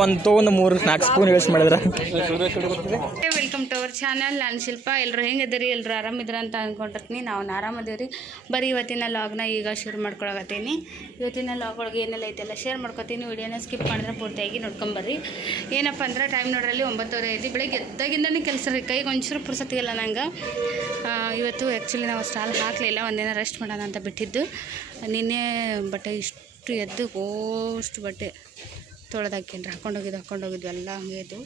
ಒಂದು 3-4 spoon waste ಮಾಡಿದ್ರೆ. Welcome to our channel. ನಾನು ಶಿಲ್ಪ. ಎಲ್ಲರೂ ಹೆಂಗಿದ್ದೀರಿ? ಎಲ್ಲರೂ ಆರಾಮಿದ್ದೀರ ಅಂತ ಅಂದ್ಕೊಂಡಿರ್ತೀನಿ. ನಾವು ಆರಾಮದೀವಿ. ಬರೀ ಇವತ್ತಿನ ಲಾಗ್ನ ಈಗ ಶೇರ್ ಮಾಡ್ಕೊಳಕತ್ತೀನಿ. ಇವತ್ತಿನ ಲಾಗ್ ಒಳಗೆ ಏನೆಲ್ಲ ಐತೆಲ್ಲ ಶೇರ್ ಮಾಡ್ಕೊತೀನಿ. ವಿಡಿಯೋನ ಸ್ಕಿಪ್ ಮಾಡಿದ್ರೆ ಪೂರ್ತಿಯಾಗಿ ನೋಡ್ಕೊಂಬರ್ರಿ. ಏನಪ್ಪ ಅಂದ್ರೆ ಟೈಮ್ ನೋಡ್ರಲ್ಲಿ 9:30 ಐತಿ. ಬೆಳಗ್ಗೆ ಎದ್ದಾಗಿಂದನೇ ಕೆಲಸ ರೀ. ಕೈಗೆ ಒಂಚೂರು ಪುರ್ಸತ್ತಿಲ್ಲ ನಂಗೆ. ಇವತ್ತು ಆ್ಯಕ್ಚುಲಿ ನಾವು ಸ್ಟಾಲ್ ಹಾಕಲಿಲ್ಲ, ಒಂದಿನ ರೆಸ್ಟ್ ಮಾಡೋಣ ಅಂತ ಬಿಟ್ಟಿದ್ದು. ನಿನ್ನೆ ಬಟ್ಟೆ ಇಷ್ಟು ಎದ್ದು ಅಷ್ಟು ಬಟ್ಟೆ ತೊಳೆದಾಕೇನ್ರಿ. ಹಾಕೊಂಡೋಗಿದ್ವಿ ಎಲ್ಲ ಹಂಗೆ ಇದು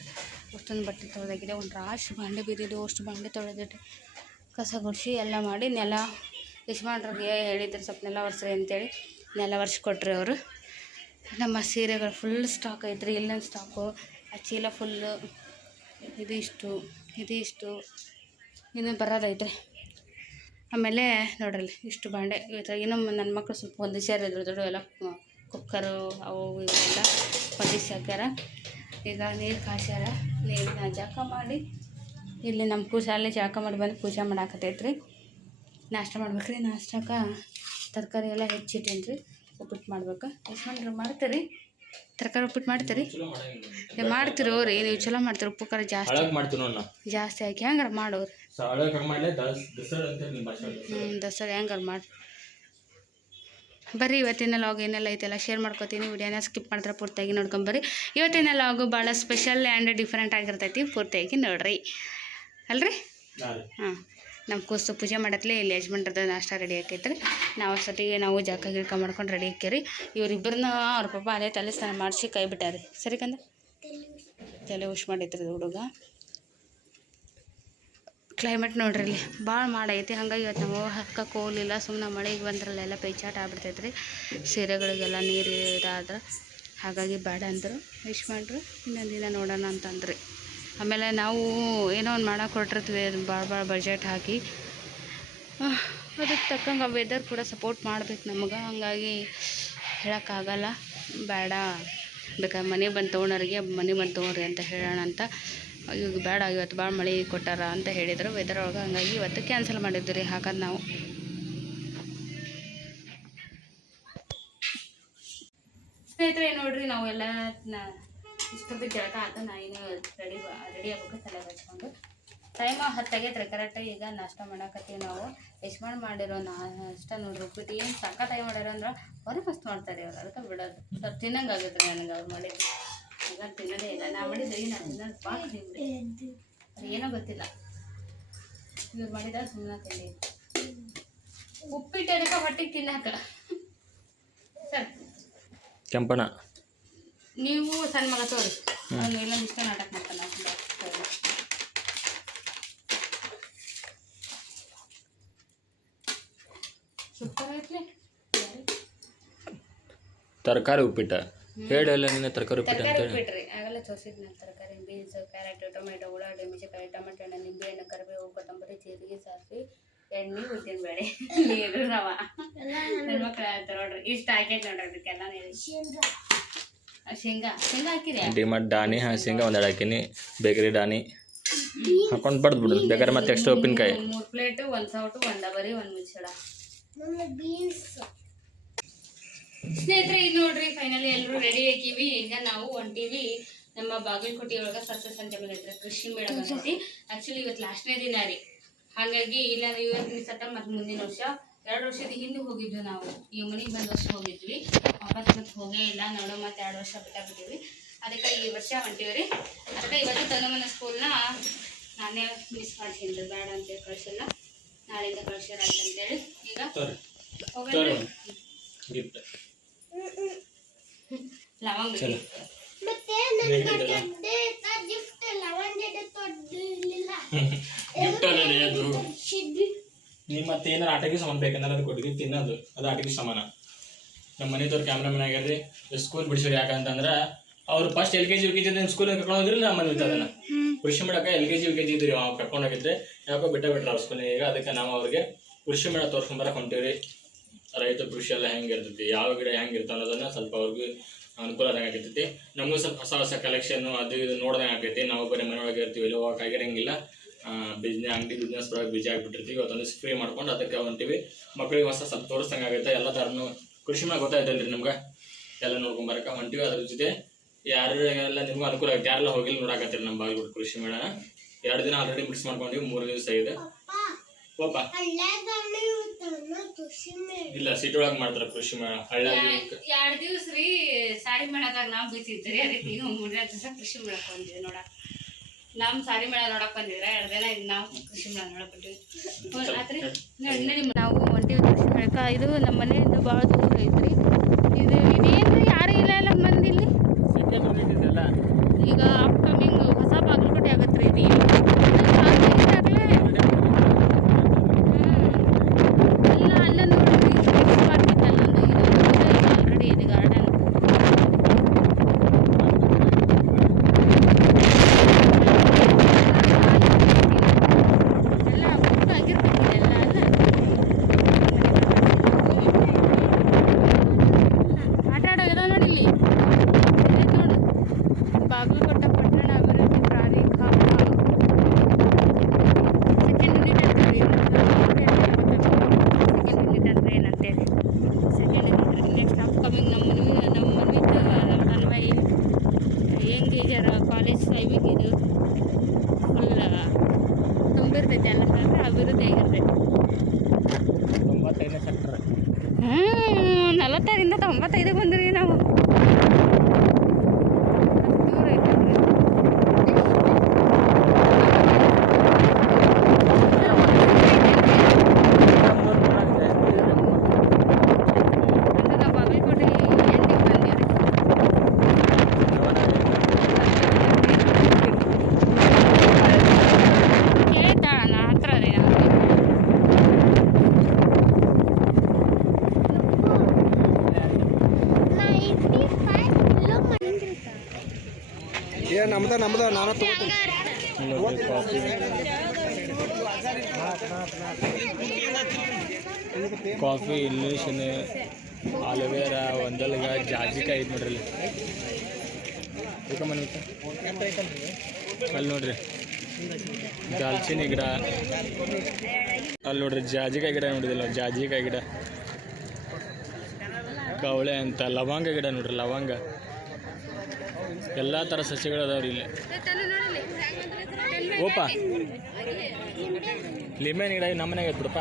ಅಷ್ಟೊಂದು ಬಟ್ಟೆ ತೊಳೆದಾಗಿದೆ. ಒಂದು ರಾಶಿ ಬಾಂಡೆ ಬಿದ್ದಿದ್ದು, ಅಷ್ಟು ಬಾಂಡೆ ತೊಳೆದಿಟ್ಟು ಕಸ ಗುಡಿಸಿ ಎಲ್ಲ ಮಾಡಿ ನೆಲ ಯಜಮಾನ್ರಿಗೆ ಹೇಳಿದ್ರು ಸ್ವಲ್ಪ ನೆಲ ಒರೆಸ್ರಿ ಅಂತೇಳಿ ನೆಲ ಒರೆಸ್ಕೊಟ್ರಿ ಅವರು. ನಮ್ಮ ಸೀರೆಗಳು ಫುಲ್ ಸ್ಟಾಕ್ ಐತ್ರಿ. ಇಲ್ಲೊಂದು ಸ್ಟಾಕು, ಆ ಚೀಲ ಫುಲ್ಲು, ಇದಿಷ್ಟು ಇನ್ನೂ ಬರೋದೈತ್ರಿ. ಆಮೇಲೆ ನೋಡ್ರಿ ಇಷ್ಟು ಬಾಂಡೆ ಇವತ್ತು. ಇನ್ನೊಮ್ಮೆ ನನ್ನ ಮಕ್ಕಳು ಸ್ವಲ್ಪ ಹೊಂದಿಸ್ಯಾರ ದೊಡ್ಡ ಎಲ್ಲ ಕುಕ್ಕರು ಅವು ಇವೆಲ್ಲ ಹೊಂದಿಸಿ ಹಾಕ್ಯಾರ. ಈಗ ನೀರು ಕಾಸ್ಯಾರ. ನೀರನ್ನ ಜಾಕ ಮಾಡಿ ಇಲ್ಲಿ ನಮ್ಮ ಪೂಜಾಲೆ ಜಾಕ ಮಾಡಿ ಬಂದು ಪೂಜೆ ಮಾಡಾಕತ್ತೈತ್ರಿ. ನಾಷ್ಟ ಮಾಡ್ಬೇಕ್ರಿ. ನಾಷ್ಟಕ್ಕೆ ತರಕಾರಿ ಎಲ್ಲ ಹೆಚ್ಚಿಟ್ಟೇನಿ ರೀ. ಉಪ್ಪಿಟ್ಟು ಮಾಡ್ಬೇಕು. ಯಜಮಾನ್ರು ಮಾಡ್ತೀರಿ? ತರಕಾರಿ ಉಪ್ಪಿಟ್ಟು ಮಾಡ್ತೀರಿ? ಮಾಡ್ತಿರೋ ರೀ ನೀವು? ಚಲೋ ಮಾಡ್ತೀರಿ. ಉಪ್ಪು ಖಾರ ಜಾಸ್ತಿ ಹಾಕಿ ಹೆಂಗಾರ ಮಾಡೋರು. ದಸರಾ ಹೆಂಗಾರ ಮಾಡಿ ಬರ್ರಿ. ಇವತ್ತಿನ ಲಾಗ್ ಏನೆಲ್ಲ ಐತೆಲ್ಲ ಶೇರ್ ಮಾಡ್ಕೊತೀನಿ. ವಿಡಿಯೋನ ಸ್ಕಿಪ್ ಮಾಡಿದ್ರೆ ಪೂರ್ತಿಯಾಗಿ ನೋಡ್ಕೊಂಬರ್ರಿ. ಇವತ್ತಿನ ಲಾಗು ಭಾಳ ಸ್ಪೆಷಲ್ ಆ್ಯಂಡ್ ಡಿಫ್ರೆಂಟ್ ಆಗಿರ್ತೈತಿ. ಪೂರ್ತಿಯಾಗಿ ನೋಡ್ರಿ ಅಲ್ರಿ. ಹಾಂ, ನಮ್ಮ ಕೂಸು ಪೂಜೆ ಮಾಡತ್ಲೆ ಇಲ್ಲಿ ಯಜಮಾನ್ರದ ನಾಷ್ಟ ರೆಡಿ ಆಕೈತ್ರಿ. ನಾವು ಅಷ್ಟೊತ್ತಿಗೆ ನಾವು ಜಾಕ ಗಿಡ್ಕ ಮಾಡ್ಕೊಂಡು ರೆಡಿ ಆಕ್ಯಾರಿ. ಇವರಿಬ್ಬರನ್ನ ಅವ್ರ ಪಾಪ ಅದೇ ತಲೆ ಸ್ನಾನ ಮಾಡಿಸಿ ಕೈ ಬಿಟ್ಟಾರಿ. ಸರಿ ಕಂದ ತಲೆ ಹುಷ್ ಮಾಡೈತ್ರಿ ಹುಡುಗ. ಕ್ಲೈಮೇಟ್ ನೋಡ್ರಿ ಇಲ್ಲಿ ಭಾಳ ಮಾಡೈತಿ. ಹಾಗಾಗಿ ಇವತ್ತು ನಾವು ಹಾಕಕ್ಕೆ ಹೋಗಲಿಲ್ಲ. ಸುಮ್ಮನೆ ಮಳೆಗೆ ಬಂದ್ರಲ್ಲೆಲ್ಲ ಪೈಚಾಟ ಆಗ್ಬಿಡ್ತೈತ್ರಿ. ಸೀರೆಗಳಿಗೆಲ್ಲ ನೀರು ಇದಾದ್ರೆ ಹಾಗಾಗಿ ಬೇಡ ಅಂದರು ಯಜಮಾನ್ರು. ಇನ್ನೊಂದು ದಿನ ನೋಡೋಣ ಅಂತಂದ್ರಿ. ಆಮೇಲೆ ನಾವು ಏನೋ ಒಂದು ಮಾಡಕ್ಕೆ ಹೊರಟಿರ್ತೀವಿ. ಅದು ಭಾಳ ಬಜೆಟ್ ಹಾಕಿ ಅದಕ್ಕೆ ತಕ್ಕಂಗೆ ವೆದರ್ ಕೂಡ ಸಪೋರ್ಟ್ ಮಾಡ್ಬೇಕು ನಮಗೆ. ಹಾಗಾಗಿ ಹೇಳೋಕ್ಕಾಗಲ್ಲ. ಬೇಡ, ಬೇಕಾದ್ರೆ ಮನೆ ಬಂದು ತೊಗೊಳ್ರಿ ಅಂತ ಹೇಳೋಣ ಅಂತ. ಇವಾಗ ಬೇಡ, ಇವತ್ತು ಭಾಳ ಮಳೆ ಕೊಟ್ಟಾರ ಅಂತ ಹೇಳಿದರು ವೆದರ್ ಒಳಗೆ. ಹಂಗಾಗಿ ಇವತ್ತು ಕ್ಯಾನ್ಸಲ್ ಮಾಡಿದ್ವಿ ರೀ ಹಾಕೋದು ನಾವು. ಸ್ನೇಹಿತರೆ ನೋಡ್ರಿ, ನಾವೆಲ್ಲ ಇಷ್ಟೊತ್ತಿಗೆ ಜಳಕ ಆಯ್ತು. ನಾ ಇನ್ನೂ ರೆಡಿ ಆಗ್ಬೇಕು ತಲೆ ಹಚ್ಕೊಂಡು. ಟೈಮ್ 10 ಆಗೈತ್ರಿ ಕರೆಕ್ಟ್. ಈಗ ನಾಷ್ಟ ಮಾಡಾಕತ್ತೀವಿ ನಾವು. ಯಜಮಾನ್ ಮಾಡಿರೋ ನಾಷ್ಟ ನೋಡ್ರಿ ಉಪ್ಪಿಟ್ಟು ಏನು ಸಖತ್ತಾಗಿ ಮಾಡ್ಯಾರ ಅಂದ್ರೆ ಅವ್ರಿಗೆ ಮಸ್ತ್ ಮಾಡ್ತಾರೆ ಅವ್ರು. ಅದಕ್ಕೆ ಬಿಡೋದು ಸ್ವಲ್ಪ ತಿನ್ನಂಗೆ ಆಗುತ್ತೆ ರೀ ನನಗೆ ಅವ್ರು ಮಾಡಿದ್ದು. ಈಗ ತಿನ್ನೋದೇ ಇಲ್ಲ. ನಾ ಮಾಡಿದ್ರಿ ನಾ ತಿನ್ನೋದು ಭಾಳ ತಿಂದ್ರಿ. ಅದು ಏನೋ ಗೊತ್ತಿಲ್ಲ, ಇವ್ರು ಮಾಡಿದ ಸುಮ್ಮನೆ ತಿಂಡಿ. ಉಪ್ಪಿಟ್ಟು ಅದಕ್ಕೆ ಹೊಟ್ಟಿಗೆ ತಿನ್ನಾಕ ಸರ್ ಕೆಂಪಣ್ಣ ನೀವು ಸಣ್ಣ ಮಗ ತೋರಿ. ಅವ್ನು ಎಲ್ಲ ಇಷ್ಟ ನಾಟಕ ಮಾಡ್ತಾನೆ. ಸೂಪರ್ ಐತ್ರಿ ತರಕಾರಿ ಉಪ್ಪಿಟ್ಟ. ಹೇಳಲ್ಲ ನಿನ್ನ ತರಕಾರಿ ಉಪ್ಪಿಟ್ಟು ಉಪ್ಪಿಟ್ರಿ. ಆಗೆಲ್ಲ ತೋರಿಸಿದ್ ನಾನು ತರಕಾರಿ ಬೀನ್ಸ್, ಕ್ಯಾರೆಟ್, ಟೊಮೆಟೊ, ಉಳ್ಳಾಗಡ್ಡಿ, ಮೆಣಸಿನಕಾಯಿ, ಟೊಮೆಟೊ ಹಣ್ಣು, ನಿಂಬೆಹಣ್ಣು, ಕರಿಬೇವು, ಕೊತ್ತಂಬರಿ, ಜೀರಿಗೆ, ಸಾಸಿವೆ, ಎಣ್ಣೆ, ಉದ್ದಿನಬೇಳೆ, ನೀರು, ರವ. ನನ್ನ ಮಕ್ಳು ಹೇಳ್ತಾರೆ ನೋಡ್ರಿ ಇಷ್ಟು ಹಾಕೈತೆ ನೋಡ್ರಿ. ಅದಕ್ಕೆಲ್ಲ ಶೇಂಗಾ ಹಾಕಿರಿ. ಡಿಮಾರ್ಟ್ ಡಾನಿ ಶೇಂಗಾ ಒಂದೆರಡು ಹಾಕಿನಿ. ಬೇಕರಿ ಡಾನಿ ಹಾಕೊಂಡು ಬಡ್ದು ಬಿಡು. ಬೇಕಾದ್ರೆ ಮತ್ತೆ ಎಕ್ಸ್ಟ್ರಾ ಉಪ್ಪಿನಕಾಯಿ 3 ಪ್ಲೇಟು, 1 ಸೌಟು, 1 ಡಬರಿ, 1 ಮುಚ್ಚಳ. ಸ್ನೇಹಿತರೆ ಈಗ ನೋಡ್ರಿ ಫೈನಲಿ ಎಲ್ಲರೂ ರೆಡಿ ಆಗಿವಿ. ಈಗ ನಾವು ಹೊಂಟೀವಿ ನಮ್ಮ ಬಾಗಲಕೋಟೆ ಒಳಗೆ ಸಸ್ಯ ಸಂತೆ ಬಂದೈತ್ರಿ. ಕೃಷಿ ಮೇಳ ಬಂದೈತಿ. ಆ್ಯಕ್ಚುಲಿ ಇವತ್ತು ಲಾಸ್ಟ್ನೇ ದಿನ ರೀ. ಹಾಗಾಗಿ ಇಲ್ಲ ಇವತ್ತಿನ ಸತ ಮತ್ತು ಮುಂದಿನ ವರ್ಷ 2 ವರ್ಷದ ಹಿಂದೆ ಹೋಗಿದ್ವಿ ನಾವು. ಈ ಮನೆಗೆ ಬಂದ ವರ್ಷ ಹೋಗಿದ್ವಿ. ವಾಪಸ್ ಮತ್ತೆ ಹೋಗೇ ಇಲ್ಲ. ನೋಡೋ ಮತ್ತೆ 2 ವರ್ಷ ಬಿಟ್ಟಿದ್ದೀವಿ. ಅದಕ್ಕೆ ಈ ವರ್ಷ ಹೊಂಟೀವಿ ರೀ. ಅದಕ್ಕೆ ಇವತ್ತು ತನ್ನಮನ ಸ್ಕೂಲ್ನ ನಾನೇ ಮಿಸ್ ಮಾಡ್ತೀನಿ. ಬೇಡ ಅಂತೇಳಿ ಕಳಿಸಿಲ್ಲ. ನಾಳೆಯಿಂದ ಕಳಿಸ್ಯಾರ ಅಂತೇಳಿ ಈಗ ಹೋಗೋಣ. ಲವಂಗ ನಿಮ್ಮ ಮತ್ತೆ ಏನಾರು ಆಟಕ್ಕೆ ಸಮಾನ ಬೇಕಂದ್ರೆ ಅದು ಕೊಟ್ಟಿದ್ವಿ ತಿನ್ನೋದು. ಅದು ಆಟಕ್ಕೆ ಸಮಾನ. ನಮ್ಮ ಮನೆದವ್ರು ಕ್ಯಾಮ್ರಾಮನ್ ಆಗ್ಯಾರ್ರಿ. ಸ್ಕೂಲ್ ಬಿಡಿಸಿರಿ. ಯಾಕಂತಂದ್ರೆ ಅವ್ರು ಫಸ್ಟ್ LKG UKG ಸ್ಕೂಲ್ ಕರ್ಕೊಂಡು ಹೋದ್ರಿ. ನಮ್ಮ ಮನೆ ಅದನ್ನ ಕೃಷಿ ಮೇಳಕ್ಕೆ LKG UKG ಇದ್ರಿ ಕರ್ಕೊಂಡು ಹೋಗಿದ್ರೆ ಯಾಕೋ ಬಿಟ್ರೆ ಅವ್ರ ಸ್ಕೂಲಿಗೆ. ಈಗ ಅದಕ್ಕೆ ನಾವು ಅವ್ರಿಗೆ ಕೃಷಿ ಮೇಳ ತೋರ್ಸ್ಕೊಂಬರಕ್ಕೆ ಹೊಂಟೀವಿ. ರೈತ ಕೃಷಿ ಎಲ್ಲ ಹೆಂಗಿರ್ತೈತಿ, ಯಾವ ಗಿಡ ಹೆಂಗಿರ್ತಾವ ಅನ್ನೋದನ್ನ ಸ್ವಲ್ಪ ಅವ್ರಿಗೆ ಅನುಕೂಲ ಆದಂಗೆ ಆಗ್ತೈತಿ. ನಮಗೂ ಸ್ವಲ್ಪ ಹೊಸ ಕಲೆಕ್ಷನ್ನು ಅದು ಇದು ನೋಡ್ದಂಗೆ ಆಗ್ತೈತಿ. ನಾವು ಬರೀ ಮನೆಯೊಳಗೆ ಇರ್ತೀವಿ, ಇಲ್ಲಿ ಹೋಗಕ್ಕೆ ಆಗಿರಂಗಿಲ್ಲ. ಬಿಸ್ನೆಸ್ ಒಳಗೆ ಬಿಜಿ ಆಗಿಬಿಟ್ಟಿರ್ತೀವಿ. ಅದೊಂದು ಫ್ರೀ ಮಾಡ್ಕೊಂಡು ಅದಕ್ಕೆ ಹೊಂಟೀವಿ. ಮಕ್ಕಳಿಗೆ ಹೊಸ ಸ್ವಲ್ಪ ತೋರಿಸ್ದಂಗೆ ಆಗುತ್ತೆ. ಎಲ್ಲ ಥರನೂ ಕೃಷಿ ಮೇಲೆ ಗೊತ್ತಾಯ್ತಲ್ರಿ ನಮ್ಗೆ. ಎಲ್ಲ ನೋಡ್ಕೊಂಬರಕ್ಕೆ ಹೊಂಟೀವಿ. ಅದ್ರ ಜೊತೆ ಯಾರೆಲ್ಲ ನಿಮ್ಗೂ ಅನುಕೂಲ ಆಗುತ್ತೆ. ಯಾರೆಲ್ಲ ಹೋಗಿಲ್ಲ ನೋಡಾಕತ್ತೀರಿ ನಮ್ಮ ಬಾಗಲಕೋಟೆ ಕೃಷಿ ಮೇಳನ. 2 ದಿನ ಆಲ್ರೆಡಿ ಮಿಕ್ಸ್ ಮಾಡ್ಕೊಂಡಿವಿ, 3 ದಿವಸ ಇದೆ. ಓಪ ಇಲ್ಲ, ಸಿಟಿ ಒಳಗೆ ಮಾಡ್ತಾರೆ ಕೃಷಿ ಮೇಳ. ಹಳ್ಳಿ 2 ದಿವಸ ರೀ ಸಾರಿ ಮೇಳದಾಗ ನಾವು ಬೀತಿದ್ರಿ, ಅದಕ್ಕೆ ಈಗ 3ನೇ ದಿವಸ ಕೃಷಿ ಮೇಳಕ್ಕೆ ಬಂದಿವಿ ನೋಡಕ್. ನಮ್ಮ ಸಾರಿ ಮೇಳ ನೋಡಕ್ ಬಂದಿದ್ರೆ 2 ದಿನ ಈಗ ನಾವು ಕೃಷಿ ಮೇಳ ನೋಡಕ್ ಬಂದಿವಿ. ನಾವು ಹೊಂಟಿವಿ ಕೃಷಿ ಮೇಳಕ್ಕೆ. ಇದು ನಮ್ಮ ಮನೆಯಿಂದ ಭಾಳ ದೂರ ಐತ್ರಿ. ಇದೇನ್ರಿ ಯಾರು ಇಲ್ಲ ಎಲ್ಲ ಮಂದಿ ಇಲ್ಲಿ. ಈಗ ಅಪ್ಕಮಿಂಗ್ ಹೊಸ ಬಾಗಲಕೋಟೆ ಆಗತ್ತೆ ರೀ ಇದು. ಎಲ್ಲ ಅಲ್ಲೊಂದು ಪಾರ್ಕ್ ಇತ್ತು, ಅಲ್ಲೊಂದು ಇದು ಆಲ್ರೆಡಿ ಇದೆ ಗಾರ್ಡನ್. ಎಲ್ಲ ಬುಕ್ ಆಗಿರ್ತದೆ ಎಲ್ಲ ಅಲ್ಲ. ಆಟ ಆಡೋದ ನೋಡಿ ಇಲ್ಲಿ ನೋಡು, ಬಾಗಲಕೋಟೆ ಪಟ್ಟಣ ಅಭಿವೃದ್ಧಿ ಪ್ರಾಧಿಕಾರ. ಸೆಕೆಂಡ್ ಯೂನಿಟ್ ಅಂತ ಏನಂತೇಳಿ ಸೆಕೆಂಡ್ ಯೂನಿಟ್. ನೆಕ್ಸ್ಟ್ ಅಪ್ಕಮಿಂಗ್ ನಮ್ಮ ಮನ್ವಿದ್ದು ನಮ್ಮ ತನ್ಮಯಿ ಹೆಂಗೀಜರ ಕಾಲೇಜ್ ಟೈಮಿಗೆ ಇದು ಫುಲ್ ತುಂಬಿರ್ತೈತೆ ಎಲ್ಲ ಅಂದರೆ ಅಭಿವೃದ್ಧಿ ಆಗಿರ್ತೈತೆ. 95ನೇ ಸೆಕ್ಟರ್. 40ರಿಂದ 95ಗೆ ಬಂದಿರಿ ನಾವು. ದೂರ ಐತೆ ಅಂದ್ರೆ ನಾವು ಬಾಗಲಕೋಟೆ ಎಂಡಿಗೆ ಬಂದಿರಿ. ಕೇಳ್ತಾಳ ನಾ ಹತ್ರ ರೀ ನಮಗೆ. ನಮ್ದ ನಾನು ಕಾಫಿ, ಇಲ್ಯೂಷನ್, ಆಲೋವೇರಾ, ಒಂದಲ್ಗ, ಜಾಜಿಕಾಯಿ ಐತೆ ನೋಡ್ರಿ. ಅಲ್ಲಿ ನೋಡ್ರಿ ದಾಲ್ಚಿನ್ನಿ ಗಿಡ, ಅಲ್ಲಿ ನೋಡ್ರಿ ಜಾಜಿಕಾಯಿ ಗಿಡ ನೋಡಿದಿಲ್ಲ, ಜಾಜಿಕಾಯಿ ಗಿಡ, ಕವಳೆ ಅಂತ, ಲವಂಗ ಗಿಡ ನೋಡ್ರಿ, ಲವಂಗ, ಎಲ್ಲ ಥರ ಸಸ್ಯಗಳು ಅದಾವ್ರಿ ಇಲ್ಲಿ. ಓಪ ಲಿಂಬೆಹಣ್ಣು ಗಿಡ ನಮ್ಮ ಮನೆಗೆ ಐತೆ ಬಿಡಪ್ಪ.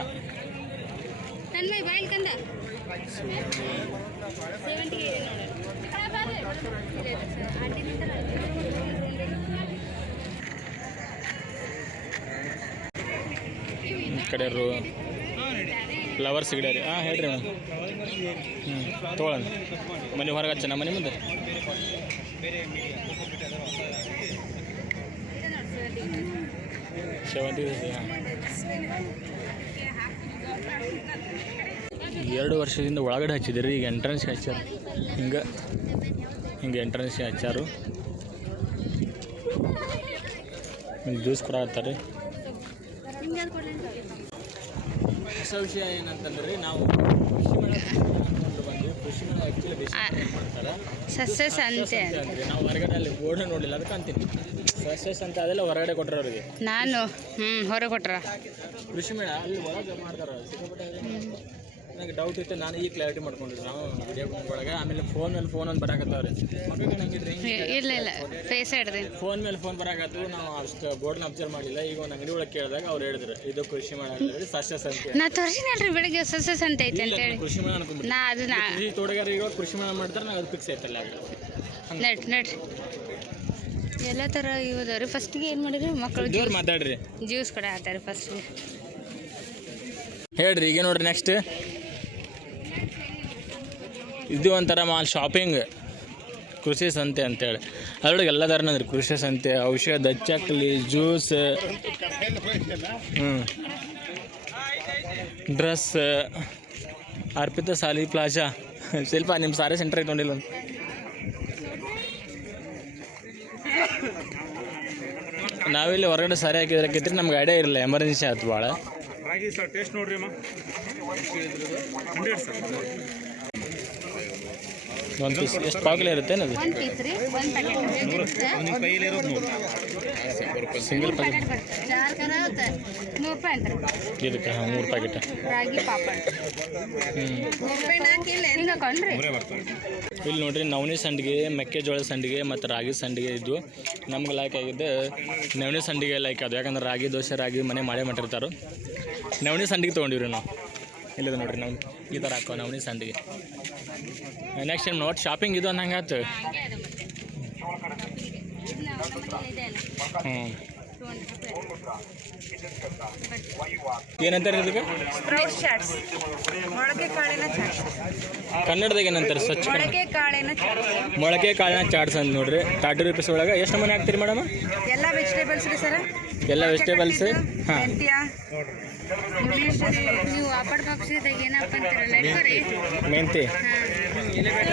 ಈ ಕಡೆ ಫ್ಲವರ್ಸ್ ಗಿಡ ರೀ. ಹಾಂ ಹೇಳ್ರಿ ಮೇಡಮ್. ತೊಗೊಳ್ಳೋಣ. ಮನೆ ಹೊರಗೆ ಹಚ್ಚ, ನಮ್ಮ ಮನೆ ಮುಂದೆ ಸೇವಂತಿ. 2 ವರ್ಷದಿಂದ ಒಳಗಡೆ ಹಚ್ಚಿದ್ರಿ, ಈಗ ಎಂಟ್ರೆನ್ಸ್ಗೆ ಹಚ್ಚಾರ. ಹಿಂಗೆ ಎಂಟ್ರೆನ್ಸ್ಗೆ ಹಚ್ಚಾರು. ಜ್ಯೂಸ್ ಕೊಡತ್ತಾರೆ. ಹೊಸ ವಿಷಯ ಏನಂತಂದ್ರೆ ನಾವು ಕೃಷಿ ಮೇಳ ಬಂದು ಕೃಷಿ ಮೇಳ ಆ್ಯಕ್ಚುಲಿ ಬೇಸಿ ಮಾಡ್ತಾರೆ ಸಸ್ಯ ಸಂತೆ ಅಂದರೆ ನಾವು ಹೊರಗಡೆ ಅಲ್ಲಿ ಬೋರ್ಡ್ ನೋಡಿಲ್ಲ, ಅದಕ್ಕೆ ಅಂತೀನಿ ಸಸ್ಯ ಸಂತೆ ಅದೆಲ್ಲ ಹೊರಗಡೆ ಕೊಟ್ಟರೆ ಅವ್ರಿಗೆ. ನಾನು ಹೊರಗೆ ಕೊಟ್ರ ಕೃಷಿ ಮೇಳ ಅಲ್ಲಿ ಒಳಗೆ ಮಾಡ್ತಾರೆ. ಸಿಕ್ಕಾಪಟ್ಟೆ ನನಗೆ ಡೌಟ್ ಇತ್ತು, ನಾನು ಈಗ ಕ್ಲಾರಿಟಿ ಮಾಡ್ಕೊಂಡಿದ್ದೆ. ನಾವು ವಿಡಿಯೋ ಒಳಗೆ ಆಮೇಲೆ ಫೋನ್ ಒಂದು ಬರಾಕತ್ತವ್ರಿ. ಇಲ್ಲ ಫೇಸ್ ಹಿಡ್ರಿ ಫೋನ್ ಮೇಲೆ ಫೋನ್ ಬರಾಕತ್ತು. ನಾವು ಅಷ್ಟು ಬೋರ್ಡ್ನ ಅಬ್ಸರ್ವ್ ಮಾಡಿಲ್ಲ. ಈಗ ಒಂದು ಅಂಗಡಿ ಒಳಗೆ ಕೇಳಿದಾಗ ಅವ್ರು ಹೇಳಿದ್ರು ಇದು ಕೃಷಿ ಮೇಳ ಅಂತೇಳಿ, ಸಸ್ಯ ಸಂತೆ. ನಾ ತೋರಿಸಿನಲ್ರಿ ಬೆಳಿಗ್ಗೆ ಸಸ್ಯ ಸಂತೆ ಐತೆ ಅಂತೇಳಿ. ಕೃಷಿ ಮೇಳ ಅನ್ಕೊಂಡ್ಬಿಟ್ಟು ನಾ ಅದನ್ನ ಈ ತೋಟಗಾರಿಕೆ ಕೃಷಿ ಮೇಳ ಮಾಡ್ತಾರೆ, ನಾವು ಅದು ಫಿಕ್ಸ್ ಆಯ್ತಲ್ಲ. ನಡ್ರಿ ಎಲ್ಲ ಥರ ಇವದವ್ರಿ. ಫಸ್ಟಿಗೆ ಏನು ಮಾಡಿರಿ ಮಕ್ಕಳು ಮಾತಾಡ್ರಿ, ಜ್ಯೂಸ್ ಕಡೆ ಆತಾರೆ ಫಸ್ಟಿಗೆ. ಹೇಳ್ರಿ ಈಗ ನೋಡ್ರಿ ನೆಕ್ಸ್ಟ್ ಇದು ಒಂಥರ ಮಾಲ್ ಶಾಪಿಂಗ್ ಕೃಷಿ ಸಂತೆ ಅಂತೇಳಿ. ಅದ್ರೊಳಗೆ ಎಲ್ಲ ಥರನದ್ರಿ ಕೃಷಿ ಸಂತೆ, ಔಷಧ, ಚಕ್ಲಿ, ಜ್ಯೂಸ್, ಡ್ರೆಸ್, ಅರ್ಪಿತಾ ಸಾಲಿ ಪ್ಲಾಜಾ. ಶಿಲ್ಪ ನಿಮ್ಮ ಸಾರಿ ಸೆಂಟ್ರ್ ಐತೆ ನೋಡಿಲ್ಲ. ನಾವಿಲ್ಲಿ ಹೊರಗಡೆ ಸಾರಿ ಹಾಕಿದ್ರಕ್ಕಿದ್ರೆ ನಮ್ಗೆ ಐಡಿಯಾ ಇರಲಿಲ್ಲ, ಎಮರ್ಜೆನ್ಸಿ ಆಯ್ತು ಭಾಳ. ಟೇಸ್ಟ್ ನೋಡ್ರಿ ಅಮ್ಮ. ಒಂದು ಪೀಸ್ ಎಷ್ಟು ಪಾವು ಕಿಲೋ ಇರುತ್ತೆ ಅದು ಒಂದು ಪೀಸ್ ರೀ ಒಂದು ಪ್ಯಾಕೆಟ್ ಸಿಂಗಲ್ ಪ್ಯಾಕೆಟ್ ಪ್ಯಾಕೆಟ್ ಬರ್ತದೆ 100 ರೂಪಾಯಿ ಅಂತ ಇದಕ್ಕೆ ಹಾಂ 3 ಪ್ಯಾಕೆಟ್ ರಾಗಿ ಪಾಪಡ್ ಹಿಂಗೆ ಹಾಕೊಂಡ್ರಿ ಇಲ್ಲಿ ನೋಡ್ರಿ ನವಣೆ ಸಂಡಿಗೆ ಮೆಕ್ಕೆಜೋಳ ಸಂಡಿಗೆ ಮತ್ತು ರಾಗಿ ಸಂಡಿಗೆ ಇದ್ವು ನಮ್ಗೆ ಲೈಕ್ ಆಗಿದ್ದು ನವಣೆ ಸಂಡಿಗೆ ಲೈಕ್ ಅದು ಯಾಕಂದ್ರೆ ರಾಗಿ ದೋಸೆ ರಾಗಿ ಮನೆ ಮಾಡೇ ಮಾಡಿರ್ತಾರೆ ನವಣೆ ಸಂಡಿಗೆ ತೊಗೊಂಡಿವ್ರಿ ನಾವು ಇಲ್ಲದ ನೋಡ್ರಿ ನಾವು ಈ ಥರ ಹಾಕೋ ನವಣೆ ಸಂಡಿಗೆ ನೆಕ್ಸ್ಟ್ ಟೈಮ್ ನೋಡಿ ಶಾಪಿಂಗ್ ಇದು ಅನ್ನಂಗೆ ಆಯ್ತು ಹಂಗೆ ಅದು ಮತ್ತೆ ಇದೆ ಅಲ್ಲ ಹ್ಞೂ 200 ರೂಪಾಯಿ ಏನಂತಾರೆ ಇದಕ್ಕೆ ಸ್ಪ್ರೌಟ್ ಚಾಟ್ಸ್ ಮೊಳಕೆ ಕಾಳಿನ ಚಾಟ್ಸ್ ಕನ್ನಡದಾಗ ಏನಂತಾರೆ ಸ್ವಚ್ಛ ಕನ್ನಡ ಮೊಳಕೆ ಕಾಳಿನ ಚಾಟ್ಸ್ ಮೊಳಕೆ ಕಾಳಿನ ಚಾಟ್ಸ್ ಅಂತ ನೋಡ್ರಿ 30 ರೂಪೀಸ್ ಒಳಗೆ ಎಷ್ಟು ಮನೆ ಹಾಕ್ತೀರಿ ಮೇಡಮ್ ಎಲ್ಲ ವೆಜಿಟೇಬಲ್ಸ್ ರೀ ಸರ್ ಎಲ್ಲ ವೆಜಿಟೇಬಲ್ಸ್ ಹಾಂ ಮೆಂತ್ಯ ನೀವು ಪಾಪಡ್ ಬಾಕ್ಸಿದಾಗ ಏನಪ್ಪ ಅಂತೀರಲ್ಲ ಇಟ್ಕೊರಿ ಮೆಂತೆ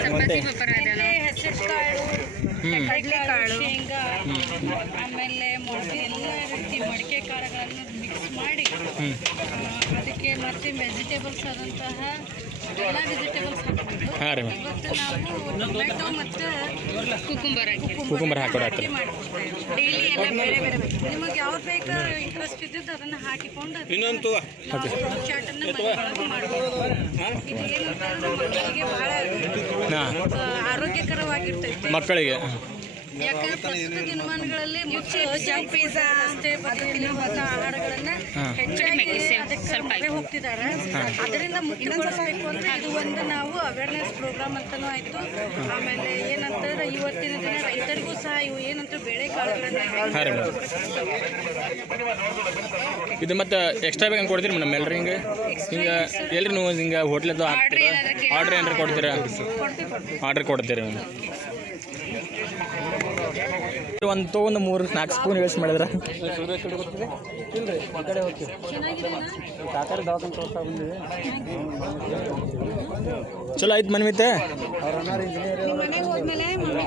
ಚಪಾತಿ ಪಪ್ಪರ ಅದಲ್ಲ ಹೆಸರು ಕಾಳು ಕಡಲೆಕಾಳು ಆಮೇಲೆ ಮೊಳಕೆ ಎಲ್ಲ ರೀತಿ ಮೊಳಕೆ ಕಾಳುಗಳನ್ನು ಮಿಕ್ಸ್ ಮಾಡಿ ಅದಕ್ಕೆ ಮತ್ತೆ ವೆಜಿಟೇಬಲ್ಸ್ ಆದಂತಹ ಎಲ್ಲ ವೆಜಿಟೇಬಲ್ಸ್ ಹಾಕಬೇಕು. ಹಾಂ ರೀ ಇವತ್ತು ನಾವು ಟೊಮೆಟೊ ಮತ್ತು ಕುಕುಂಬರ್ ಹಾಕಿ ಕುಕುಂಬರ್ ಹಾಕೋರು ಹಾಕ್ರಿ ಡೈಲಿ ಎಲ್ಲ ಬೇರೆ ಬೇರೆ ನಿಮಗೆ ಯಾವ್ದು ಬೇಕಾ ಇಂಟ್ರೆಸ್ಟ್ ಇದ್ದಿದ್ದು ಅದನ್ನು ಹಾಕಿಕೊಂಡು ಇನ್ನೊಂದು ನಾವು ಚಾಟನ್ನು ಮನೆಯೊಳಗೆ ಮಾಡ್ಬೋದು. ಇದು ಏನಂತಾರೆ ನಮ್ಮ ಮಕ್ಕಳಿಗೆ ಬಹಳ ಹಾಂ ಆರೋಗ್ಯಕರವಾಗಿರ್ತೈತೆ. ಮಕ್ಕಳಿಗೆ ಯಾಕಂದ್ರೆ ಪ್ರಸ್ತುತ ದಿನಮಾನಗಳಲ್ಲಿ ಜಂಕ್ ಪಿಜ್ಜಾ ಅಷ್ಟೇ ಪದಾರ್ಥ ಆಹಾರಗಳನ್ನ ಹೆಚ್ಚಾಗಿ ಅದಕ್ಕೆ ಮೊರೆ ಹೋಗ್ತಿದ್ದಾರೆ. ಅದರಿಂದ ಮುಕ್ತಗೊಳಿಸಬೇಕು ಅಂದ್ರೆ ಇದು ಒಂದು ನಾವು ಅವೇರ್ನೆಸ್ ಪ್ರೋಗ್ರಾಮ್ ಅಂತಾನೂ ಆಯ್ತು. ಆಮೇಲೆ ಏನಂತಂದ್ರೆ ಇವತ್ತಿನ ದಿನ ರೈತರಿಗೂ ಸಹ ಇವು ಏನಂತ ಬೆಳೆಕಾಳುಗಳನ್ನ ಹಾಂ ರೀ ಮೇಡಮ್ ಇದು ಮತ್ತು ಎಕ್ಸ್ಟ್ರಾ ಬೇಕಂಗೆ ಕೊಡ್ತೀರಿ ಮೇಡಮ್ ಎಲ್ರಿ ಹಿಂಗೆ ಎಲ್ರಿ ನೀವು ಹಿಂಗೆ ಹೋಟ್ಲದ್ದು ಹಾಕ್ತೀರಾ ಆರ್ಡ್ರ್ ಏನಾರು ಕೊಡ್ತೀರಾ ಆರ್ಡ್ರ್ ಕೊಡ್ತೀರಿ ಮೇಡಮ್ ಒಂದು ತೊಗೊಂಡು 3-4 ಸ್ಪೂನ್ ವೇಸ್ಟ್ ಮಾಡಿದ್ರೆ ಚಲೋ ಆಯ್ತು ಮನೆ ಮತ್ತೆ ಮನೆಗೆ ಹೋದ್ಮೇಲೆ ಮಮ್ಮಿ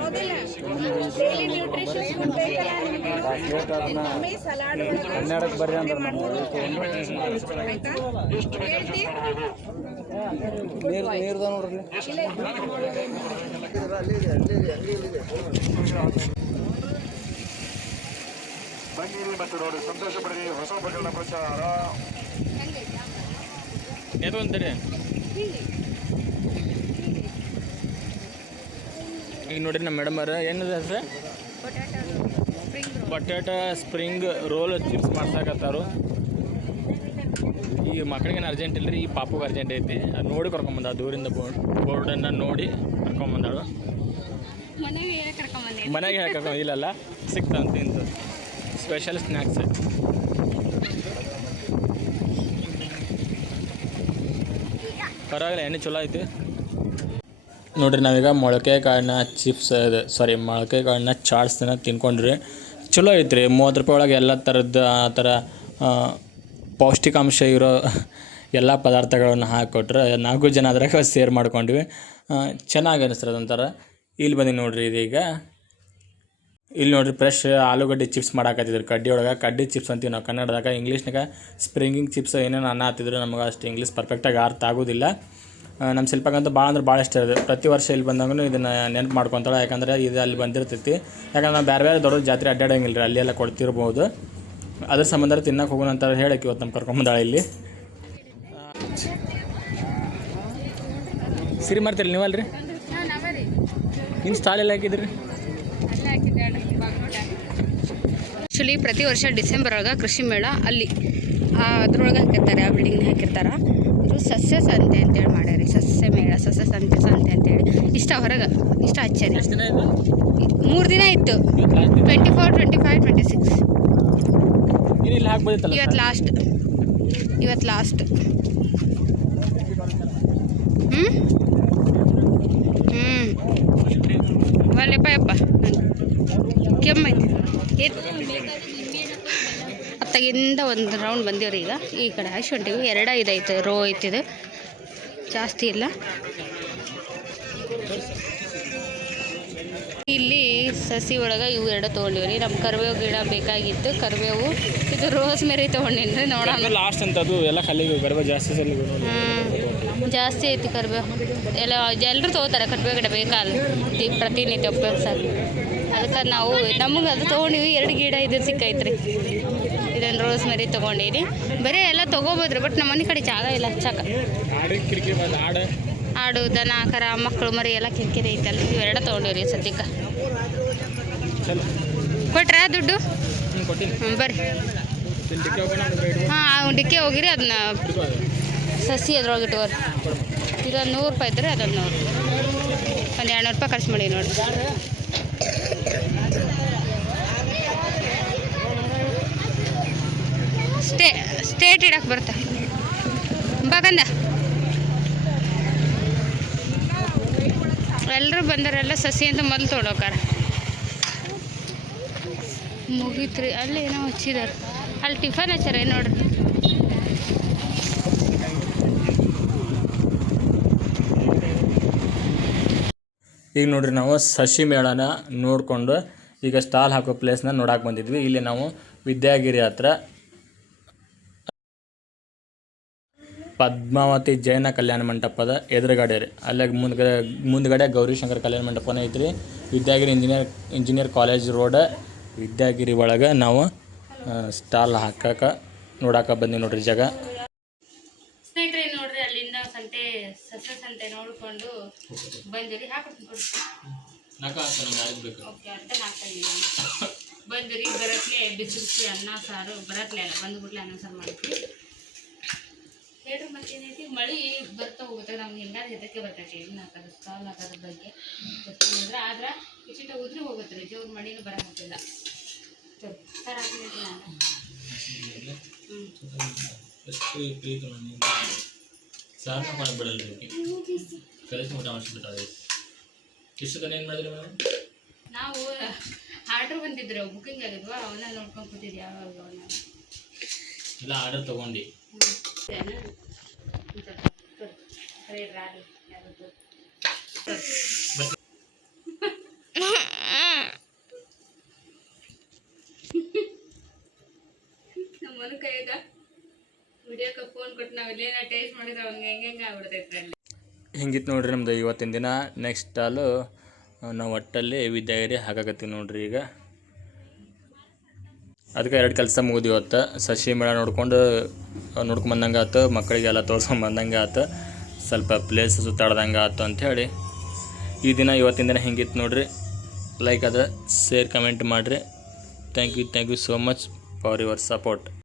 ಕಡೆ ಡೈಲಿ ನ್ಯೂಟ್ರಿಷನ್ ಫುಡ್ ಬೇಕಲ್ಲ ನಿಮಗೆ ಮಮ್ಮಿ ಸಲಾಡ್ ಆಯ್ತಾ ಹೇಳ್ತಿ ಬನ್ನಿರಿ ಮತ್ತು ನೋಡಿ ಸಂತೋಷ ಪಡಿರಿ ಹೊಸ ಉಪಕರಣ ಪ್ರಚಾರ ಅಂತಾರೆ ಈಗ ನೋಡ್ರಿ ನಮ್ಮ ಮೇಡಮ್ ಅವ್ರ ಏನಿದೆ ಸರ್ ಬಟಾಟಾ ಸ್ಪ್ರಿಂಗ್ ರೋಲ್ ಚಿಪ್ಸ್ ಮಾಡ್ಸಾಕತ್ತಾರು ಈ ಮಕ್ಕಳಿಗೇನು ಅರ್ಜೆಂಟ್ ಇಲ್ಲ ರೀ ಈ ಪಾಪುಗೆ ಅರ್ಜೆಂಟ್ ಐತಿ ಅದು ನೋಡಿ ಕರ್ಕೊಂಬಂದ ದೂರಿಂದ ಬೋರ್ಡನ್ನು ನೋಡಿ ಕರ್ಕೊಂಬಂದಾಳು ಮನೆಗೆ ಹೇಳಿ ಕರ್ಕೊಂಬಂದಿ ಮನೆಗೆ ಹಾಕೋ ಇಲ್ಲಲ್ಲ ಸಿಕ್ತಂತ ಇಂತು ಸ್ಪೆಷಲ್ ಸ್ನ್ಯಾಕ್ಸ್ ಪರವಾಗಿಲ್ಲ ಎಣ್ಣೆ ಚಲೋ ಐತಿ ನೋಡ್ರಿ ನಾವೀಗ ಮೊಳಕೆ ಕಾಳಿನ ಚಿಪ್ಸ್ ಮೊಳಕೆ ಕಾಳಿನ ಚಾಟ್ಸನ್ನ ತಿನ್ಕೊಂಡ್ರಿ ಚಲೋ ಐತ್ರಿ 30 ರೂಪಾಯಿ ಒಳಗೆ ಎಲ್ಲ ಥರದ್ದು ಆ ಥರ ಪೌಷ್ಟಿಕಾಂಶ ಇರೋ ಎಲ್ಲ ಪದಾರ್ಥಗಳನ್ನು ಹಾಕಿಕೊಟ್ರೆ 4 ಜನ ಅದ್ರಾಗ ಸೇರ್ ಮಾಡ್ಕೊಂಡ್ವಿ ಚೆನ್ನಾಗಿ ಅನಿಸ್ತದೆ ಒಂಥರ ಇಲ್ಲಿ ಬಂದು ನೋಡ್ರಿ ಇದೀಗ ಇಲ್ಲಿ ನೋಡ್ರಿ ಫ್ರೆಶ್ ಆಲೂಗಡ್ಡೆ ಚಿಪ್ಸ್ ಮಾಡಾಕತ್ತಿದ್ರು ಕಡ್ಡಿ ಒಳಗೆ ಕಡ್ಡಿ ಚಿಪ್ಸ್ ಅಂತೀವಿ ನಾವು ಕನ್ನಡದಾಗ ಇಂಗ್ಲೀಷ್ನಾಗ ಸ್ಪ್ರಿಂಗಿಂಗ್ ಚಿಪ್ಸ್ ಏನೇನು ಅನ್ನ ಹತ್ತಿದ್ರು ನಮಗೆ ಅಷ್ಟು ಇಂಗ್ಲೀಷ್ ಪರ್ಫೆಕ್ಟಾಗಿ ಅರ್ಥ ಆಗೋದಿಲ್ಲ ನಮ್ಮ ಶಿಲ್ಪಕ್ಕಂತೂ ಭಾಳ ಅಂದ್ರೆ ಭಾಳ ಇಷ್ಟ ಇದೆ ಪ್ರತಿ ವರ್ಷ ಇಲ್ಲಿ ಬಂದಾಗೂ ಇದನ್ನು ನೆನಪು ಮಾಡ್ಕೊತಾಳೆ ಯಾಕಂದರೆ ಇದು ಅಲ್ಲಿ ಬಂದಿರ್ತೈತಿ ಯಾಕಂದ್ರೆ ನಾವು ಬೇರೆ ಬೇರೆ ದೊಡ್ಡ ಜಾತ್ರೆ ಅಡ್ಡಾಡಂಗಿಲ್ಲ ರೀ ಅಲ್ಲಿ ಎಲ್ಲ ಕೊಡ್ತಿರ್ಬೋದು ಅದ್ರ ಸಂಬಂಧ ತಿನ್ನಕ್ಕೆ ಹೋಗೋಣ ಅಂತ ಹೇಳಕ್ಕೆ ಇವತ್ತು ನಮ್ಮ ಕರ್ಕೊಂಬಂದಾಳೆ ಇಲ್ಲಿ ಸಿರಿ ಮಾಡ್ತೀರಿ ನೀವಲ್ರಿ ಇನ್ನು ಸ್ಟಾಲ್ ಎಲ್ಲ ಹಾಕಿದ್ರಿ ಆ್ಯಕ್ಚುಲಿ ಪ್ರತಿ ವರ್ಷ ಡಿಸೆಂಬರ್ ಒಳಗೆ ಕೃಷಿ ಮೇಳ ಅಲ್ಲಿ ಅದ್ರೊಳಗೆ ಹಾಕಿರ್ತಾರೆ ಆ ಬಿಲ್ಡಿಂಗ್ ಹಾಕಿರ್ತಾರೆ ಇದು ಸಸ್ಯ ಸಂತೆ ಅಂತೇಳಿ ಮಾಡ್ಯಾರಿ ಸಸ್ಯ ಮೇಳ ಸಸ್ಯ ಸಂತೆ ಅಂತೇಳಿ ಇಷ್ಟ ಹೊರಗೆ ಇಷ್ಟ ಹಚ್ಚಾರಿ 3 ದಿನ ಇತ್ತು 24, 25, 26 ಇಲ್ಲಿ ಹಾಕ್ಬೋದಿತ್ತಲ್ಲ ಇವತ್ತು ಲಾಸ್ಟ್ ಒಳ್ಳೆಪ್ಪ ಕೆಮ್ಮೈತಿ ಅತ್ತಾಗಿಂದ ಒಂದು ರೌಂಡ್ ಬಂದೇವ್ರಿ ಈಗ ಈ ಕಡೆ ಹಾಕಿ ಹೊಂಟೀವಿ 2 ಇದೈತೆ ರೋ ಐತಿದೆ ಜಾಸ್ತಿ ಇಲ್ಲ ಇಲ್ಲಿ ಸಸಿ ಒಳಗೆ ಇವು 2 ತೊಗೊಂಡಿವ್ರಿ ನಮ್ಮ ಕರಿಬೇವು ಗಿಡ ಬೇಕಾಗಿತ್ತು ಕರಿಬೇವು ಇದು ರೋಸ್ ಮೇರಿ ತೊಗೊಂಡಿನ್ರಿ ನೋಡೋಣ ಲಾಸ್ಟ್ ಅಂತ ಅದು ಎಲ್ಲ ಖಾಲಿ ಕರಿಬೇವು ಜಾಸ್ತಿ ಸಲ ಜಾಸ್ತಿ ಐತಿ ಕರಿಬೇವು ಎಲ್ಲ ಎಲ್ಲರೂ ತೊಗೋತಾರೆ ಕರಿಬೇವು ಗಿಡ ಬೇಕಾದ್ರೆ ಪ್ರತಿನಿತ್ಯ ಉಪಯೋಗಿಸ ಅದಕ್ಕೆ ನಾವು ನಮಗೆ ಅದು ತೊಗೊಂಡಿವಿ 2 ಗಿಡ ಇದು ಸಿಕ್ಕೈತ್ರಿ ಇದನ್ನು ರೋಸ್ ಮರಿ ತೊಗೊಂಡಿರಿ ಬರೀ ಎಲ್ಲ ತೊಗೋಬೋದ್ರಿ ಬಟ್ ನಮ್ಮ ಮನೆ ಕಡೆ ಜಾಗ ಇಲ್ಲ ಹಚ್ಚಕ್ಕೆ ಆಡು ದನ ಕರ ಮಕ್ಕಳು ಮರಿ ಎಲ್ಲ ಕಿರಿಕಿರಿ ಐತಲ್ಲ ಇವೆರಡ ತೊಗೊಂಡಿವ್ರಿ ಸದ್ಯಕ್ಕೆ ಕೊಟ್ರಾ ದುಡ್ಡು ಬರ್ರಿ ಹಾಂ ಡಿಕ್ಕೆ ಹೋಗಿರಿ ಅದನ್ನ ಸಸಿ ಅದ್ರೊಳಗೆ ಇಟ್ಕೋರಿ ಇದೊಂದು 100 ರೂಪಾಯಿ ಇದ್ದರೆ ಅದೊಂದು 100 ಒಂದು 200 ರೂಪಾಯಿ ಖರ್ಚು ಮಾಡಿ ನೋಡಿರಿ ಸ್ಟೇಟ್ ಇಡಕ್ಕೆ ಬರ್ತಾ ಬಾಗಂದ ಎಲ್ಲರೂ ಬಂದರೆಲ್ಲ ಸಸಿ ಅಂತ ಮೊದಲು ತೊಗೊಂಡೋಕಾರ ಮುಗೀತ್ರಿ ಅಲ್ಲಿ ಏನೋ ಹಚ್ಚಿದಾರೆ ಅಲ್ಲಿ ಟಿಫನ್ ಹಚ್ಚಾರ ನೋಡ್ರಿ ಈಗ ನೋಡ್ರಿ ನಾವು ಸಸಿ ಮೇಳನ ನೋಡಿಕೊಂಡು ಈಗ ಸ್ಟಾಲ್ ಹಾಕೋ ಪ್ಲೇಸ್ನ ನೋಡಕ್ಕೆ ಬಂದಿದ್ವಿ ಇಲ್ಲಿ ನಾವು ವಿದ್ಯಾಗಿರಿ ಹತ್ರ ಪದ್ಮಾವತಿ ಜೈನ ಕಲ್ಯಾಣ ಮಂಟಪದ ಎದುರುಗಡೆ ರೀ ಅಲ್ಲೇ ಮುಂದ್ಗಡೆ ಗೌರಿಶಂಕರ್ ಕಲ್ಯಾಣ ಮಂಟಪನೇ ಐತ್ರಿ Vidyagiri engineer college road Vidyagiri ಒಳಗೆ ನಾವು ಸ್ಟಾಲ್ ಹಾಕಕ್ಕೆ ನೋಡಕ್ಕೆ ಬಂದೀವಿ ನೋಡ್ರಿ ಜಾಗ ಸ್ನೇಹಿತರೆ ನೋಡ್ರಿ ಅಲ್ಲಿಂದ ಸಂತೆ ನೋಡಿಕೊಂಡು ಬಂದಿರಿ ಓಕೆ ಅಂತ ಹಾಕ್ತಾಯಿದ್ದೀನಿ ಬಂದಿರಿ ಬರತ್ಲೆ ಬಿಸಿ ಅನ್ನ ಸಾರು ಬರತ್ಲೆ ಅಲ್ಲ ಬಂದುಬಿಟ್ಲೆ ಅನ್ನ ಸಾರು ಮಾಡಿದ್ವಿ ಹೇಳ್ರಿ ಮತ್ತೇನೈತಿ ಮಳೆ ಬರ್ತಾ ಹೋಗುತ್ತೆ ನಮ್ಗೆ ಹಿಂಗಾದ್ರೆ ಇದಕ್ಕೆ ಬರ್ತೈತಿ ಇದನ್ನ ಹಾಕೋದು ಸ್ಟಾಲ್ ಹಾಕೋದ್ರ ಬಗ್ಗೆ ಗೊತ್ತಿಲ್ಲ ಆದ್ರೆ ಇಚಿಟ ಉದ್ರಿ ಹೋಗುತ್ತೆ ರೀ ಜೋರು ಮಳೆನೂ ಬರೋಕ್ಕಾಗ್ತಿಲ್ಲ ಸರ್ ಹಾಕಿದ್ದೀನಿ ನಾನು ನಾವು ಆರ್ಡ್ರ್ ಬಂದಿದ್ರು ಬುಕ್ಕಿಂಗ್ ಆಗಿದ್ವಾ ಅವನ್ನ ನೋಡ್ಕೊಂಡು ಕೂತಿದ್ವಿ ಯಾವಾಗ ಅವನ್ನ ಇಲ್ಲ ಆರ್ಡರ್ ತೊಗೊಂಡು ನಮ್ಮನ ಕೈಯಾಗ ವಿಡಿಯೋಕ್ಕೆ ಫೋನ್ ಕೊಟ್ಟು ನಾವು ಇಲ್ಲೇನ ಟೇಸ್ಟ್ ಮಾಡಿದ್ರೆ ಅವ್ನಿಗೆ ಹೆಂಗೆ ಆಗ್ಬಿಡ್ತೈತೆ ಅಲ್ಲಿ ಹಿಂಗಿತ್ತು ನೋಡ್ರಿ ನಮ್ದು ಇವತ್ತಿನ ದಿನ ನೆಕ್ಸ್ಟ್ ಸ್ಟಾಲು ನಾವು ಒಟ್ಟಲ್ಲಿ ವಿದ್ಯಾಗಿರಿ ಹಾಕಾಕತ್ತೀವಿ ನೋಡ್ರಿ ಈಗ ಅದಕ್ಕೆ 2 ಕೆಲಸ ಮುಗಿದು ಇವತ್ತು ಸಸಿ ಮೇಳ ನೋಡ್ಕೊಂಬಂದಂಗೆ ಆಯ್ತು ಮಕ್ಕಳಿಗೆಲ್ಲ ತೋರ್ಸ್ಕೊಂಬಂದಂಗೆ ಆಯ್ತು ಸ್ವಲ್ಪ ಪ್ಲೇಸ್ ಸುತ್ತಾಡ್ದಂಗೆ ಆಯ್ತು ಅಂಥೇಳಿ ಈ ದಿನ ಇವತ್ತಿನ ದಿನ ಹಿಂಗಿತ್ತು ನೋಡ್ರಿ ಲೈಕ್ ಅದ ಶೇರ್ ಕಮೆಂಟ್ ಮಾಡಿರಿ thank you so much for your support